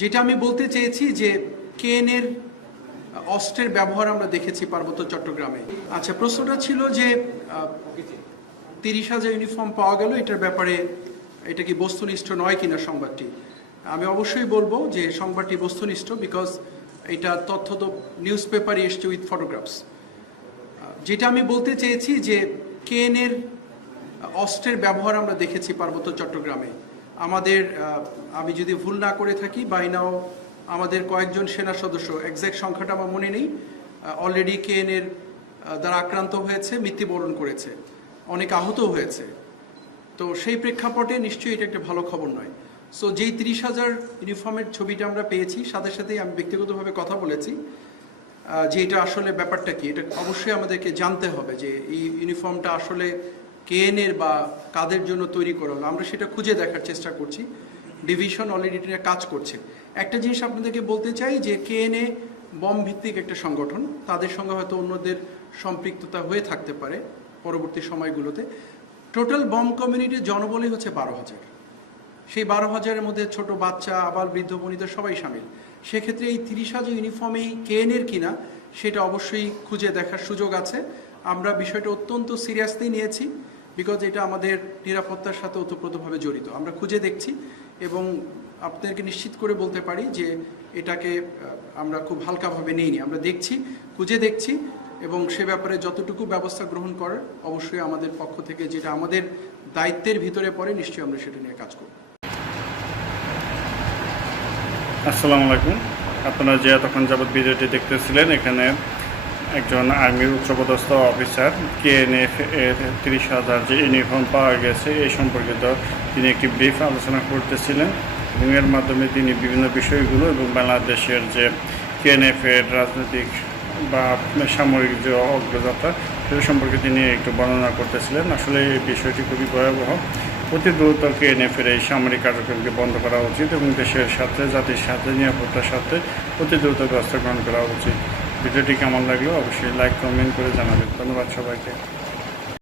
যেটা আমি বলতে চেয়েছি যে কেএনের অস্ত্রের ব্যবহার আমরা দেখেছি পার্বত্য চট্টগ্রামে। আচ্ছা প্রশ্নটা ছিল যে তিরিশ হাজার ইউনিফর্ম পাওয়া গেল, এটার ব্যাপারে এটা কি বস্তুনিষ্ঠ নয় কিনা সংবাদটি? আমি অবশ্যই বলব যে সংবাদটি বস্তুনিষ্ঠ বিকজ এটা তথ্য তো নিউজ পেপারে এসছে উইথ ফটোগ্রাফস যেটা আমি বলতে চেয়েছি যে কেএনের অস্ত্রের ব্যবহার আমরা দেখেছি পার্বত্য চট্টগ্রামে। আমাদের আমি যদি ভুল না করে থাকি বাইনাও আমাদের কয়েকজন সেনা সদস্য এক্স্যাক্ট সংখ্যাটা আমার মনে নেই অলরেডি কেএনের দ্বারা আক্রান্ত হয়েছে, মৃত্যুবরণ করেছে, অনেক আহত হয়েছে। তো সেই প্রেক্ষাপটে নিশ্চয়ই এটা একটা ভালো খবর নয়। সো যেই তিরিশ হাজার ইউনিফর্মের ছবিটা আমরা পেয়েছি, সাথে সাথেই আমি ব্যক্তিগতভাবে কথা বলেছি যে এটা আসলে ব্যাপারটা কি, এটা অবশ্যই আমাদেরকে জানতে হবে যে এই ইউনিফর্মটা আসলে কেএনের বা কাদের জন্য তৈরি করা হলো আমরা সেটা খুঁজে দেখার চেষ্টা করছি। ডিভিশন অলরেডি এটা কাজ করছে। একটা জিনিস আপনাদেরকে বলতে চাই যে কেএনএ বম ভিত্তিক একটা সংগঠন, তাদের সঙ্গে হয়তো অন্যদের সম্পৃক্ততা হয়ে থাকতে পারে পরবর্তী সময়গুলোতে। টোটাল বম কমিউনিটির জনবলই হচ্ছে বারো হাজার। সেই বারো হাজারের মধ্যে ছোট বাচ্চা আবার বৃদ্ধ বনিতা সবাই সামিল। সেক্ষেত্রে এই তিরিশ হাজার ইউনিফর্মেই কেএনের কিনা, সেটা অবশ্যই খুঁজে দেখার সুযোগ আছে। আমরা বিষয়টা অত্যন্ত সিরিয়াসলি নিয়েছি। বিকজ এটা আমাদের নিরাপত্তার সাথে ওতপ্রোতভাবে জড়িত। আমরা খুঁজে দেখছি এবং আপনাদেরকে নিশ্চিত করে বলতে পারি যে এটাকে আমরা খুব হালকাভাবে নিইনি। আমরা দেখছি, খুঁজে দেখছি এবং সে ব্যাপারে যতটুকু ব্যবস্থা গ্রহণ করার, অবশ্যই আমাদের পক্ষ থেকে যেটা আমাদের দায়িত্বের ভিতরে পড়ে, নিশ্চয়ই আমরা সেটা নিয়ে কাজ করব। আসসালামু আলাইকুম। আপনারা যে এতক্ষণ যাবৎ ভিডিওটি দেখতেছিলেন, এখানে একজন আর্মির উচ্চপদস্থ অফিসার, কেএনএফ এর তিরিশ হাজার যে ইউনিফর্ম পাওয়া গেছে এই সম্পর্কিত তিনি একটি ব্রিফ আলোচনা করতেছিলেন এবং এর মাধ্যমে তিনি বিভিন্ন বিষয়গুলো এবং বাংলাদেশের যে কেএনএফ এর রাজনৈতিক বা সামরিক যে অগ্রযাত্রা সে সম্পর্কে তিনি একটু বর্ণনা করতেছিলেন। আসলে এই বিষয়টি খুবই ভয়াবহ। অতি দ্রুত কেএনএফের এই সামরিক কার্যক্রমকে বন্ধ করা উচিত এবং দেশের সাথে, জাতির সাথে, নিরাপত্তার সাথে অতি দ্রুত ব্যবস্থা গ্রহণ করা উচিত। ভিডিওটি কেমন লাগল অবশ্যই লাইক কমেন্ট করে জানাবেন। ধন্যবাদ সবাইকে।